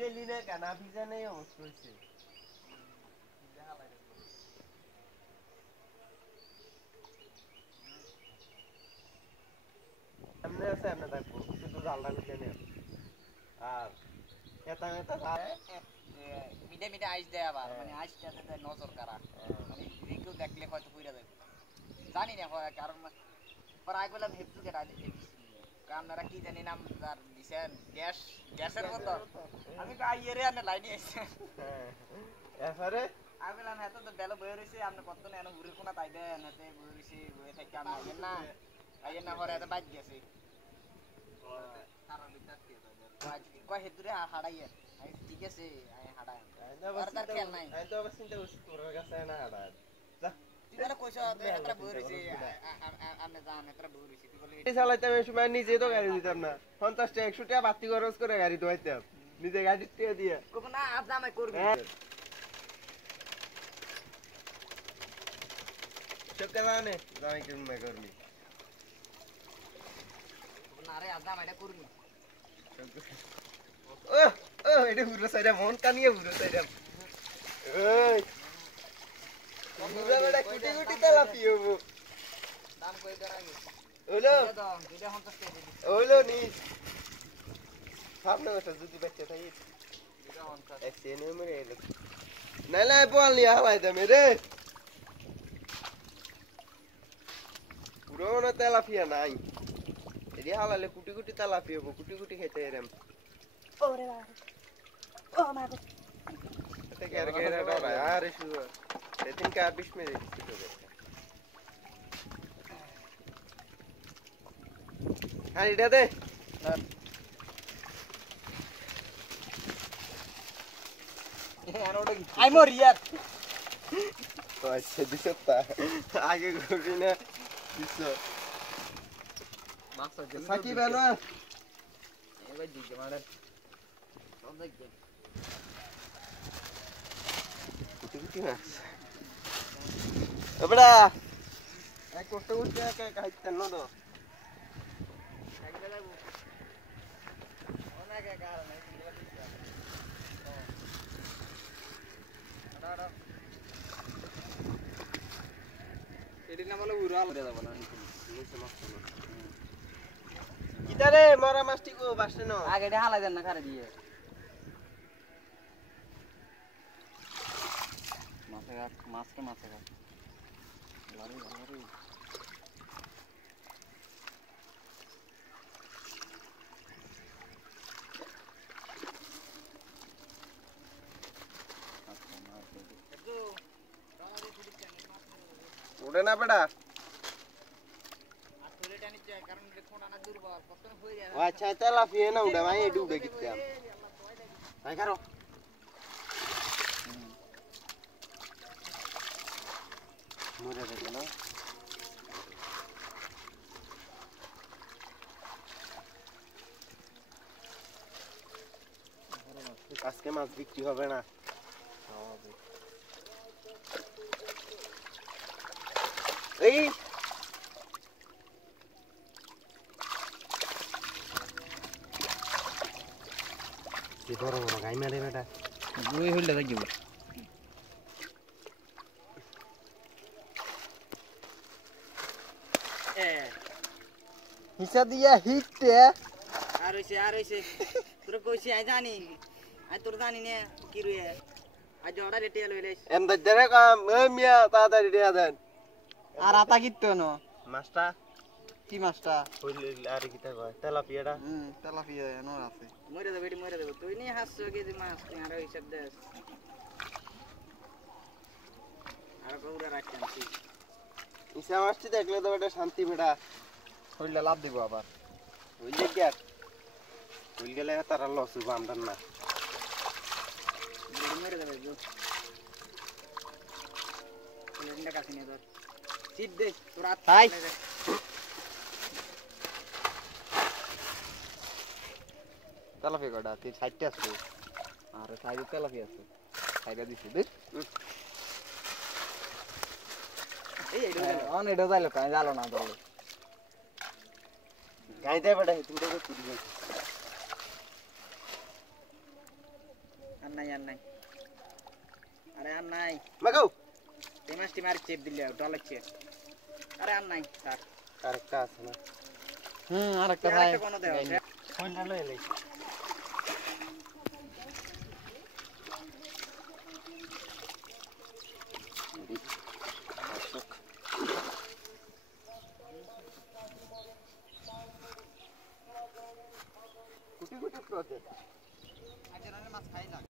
ভিজেলি না কেন ভিজা নেই অবস্থা হয়েছে সামনে আছে আপনি থাকবো শুধু জালটা খুঁজে নেন আর এটা মিডে মিডে আইস দেয় আবার মানে আইসটাতে দেয় নজর কারা মানে কেউ দেখলে হয়তো কইরা দেবে জানি না হয় কারণ প্রায় বললাম হেপটু কেটা আপনারা কি জানি নাম তার দিছেন গ্যাসের মতো আমি তো আইয়েরে আনে লাইনে আইছেন এরপরে আমি বললাম এত তো বেলা বয়ে রয়েছে আপনি কত না এনে ঘুরে কোনা তাই দেন এতে বয়ে রয়েছে বয়ে থেকে আপনি আইয়েন না পরে এত বাইক গেছে কয় হেতুরে হাড়াইয়ে ঠিক আছে আমি হাড়াই আর খেয়াল নাই আমি তো আবার চিন্তা করছি তোর কাছে না হাড়া যা তুই বলে কইছো এতটা বয়ে রয়েছে আপনি জান এতটা বয়ে রয়েছে তুই বলে এই চালাইতাম এই সময় নিজে তো গাড়ি দিতাম না 50 টাকা 100 টাকা বাতি খরচ করে গাড়ি ধোয়াইতাম নিজে গাড়ি দিয়ে দিয়ে কব না আজ আমায় করবি সকালে জামাই কি মে করবি না রে আজ আমায় এটা করবি ও ও এটা পুরো সাইডা মন কানিয়ে পুরো সাইডা ওই পুরো বড় কুটি কুটি তালা পিওবো দাম কই দেন আগে হলো দুইটা 50 টাকা দিবি হলো নি সামনে বসে যদি বাচ্চা থাকি দুইটা 50 এসেনে মরে এলো নালা বল নি হালাই দমে রে পুরো না তেলাপিয়া নাই এদি হালালে কুটি কুটি তেলাপিয়া হবো কুটি কুটি খেতে এরম ওরে বাবা ও মা গো এটা কে আর কে রা আরে শুনো সেদিন কা 20 মিনিট ছিল হ্যাঁ এটা দে আই মোর ইয়ার তো আচ্ছা দিছতা আগে করবি না দিছ মাছ সাকি বানো এবার দিকে মানে সব দেখবে কুটি কুটি মাছ এবড়া এক কষ্ট করতে একা খাইতেন না তো একদম লাগবো অনেক কারণ আছে এডি না বলে উড়াল দে দাও না কিদারে মরা মাছটি কো বাসে না আগে এটা হালাই দেন না কারে দিয়ে মাছে লারি উড়ে না বেটা আচ্ছা তেলাপিয়া না উড়ে ভাই এডু উড়ে গিতাম ভাই কারো মরে গেল না আজকে মাছ বিক্রি হবে না এই কি বড় বড় গাই মারে বেটা ওই হইলে থাকিব হিসা দিয়া হিটে আর হইছে তোর কইছি আই জানি আই তোর জানি না কি রুয়ে আজ অর্ডার রেটে লইলে এম দরে কাম মিয়া তাড়াতাড়ি দিয়া দেন আর আতা কিত্তো ন মাছটা কি মাছটা হইল আর কি তা কয় তেলাপিয়াটা তেলাপিয়া নো আছে মরে দেব তুই নি 700 কেজি মাছ তুই আর হিসাব দেস আর কৌরা রাখতাম ইসা মাছটি দেখলে তো এটা শান্তি বেটা হইলে লাভ দিব আবার হইলে কি আর হইল গেলে তারা লস হইব আমদার না মেরে দেবে গো লেন্ডা কাছে নিয়ে ধর সিট দে তোরা তাই তেলাপিয়া কটা তুই 60 আছে আর সাইডে তেলাপিয়া আছে সাইডে দিছি দেখ এই অন এটা যাইলো কাই জালো না দলে গাইতে বেটা তুমি তো তুই আর নাই আরে আর নাই মাগো এই মাছটি মারি চেপ দিলে ডলাচ্ছে আরে আর নাই স্যার আরেকটা আছে না আরেকটা ভাই আরেকটা কোনো দেওয়া আছে ফোনটা লই লই কুটি কুটি প্রসেস আজ রানে মাছ খাই যাক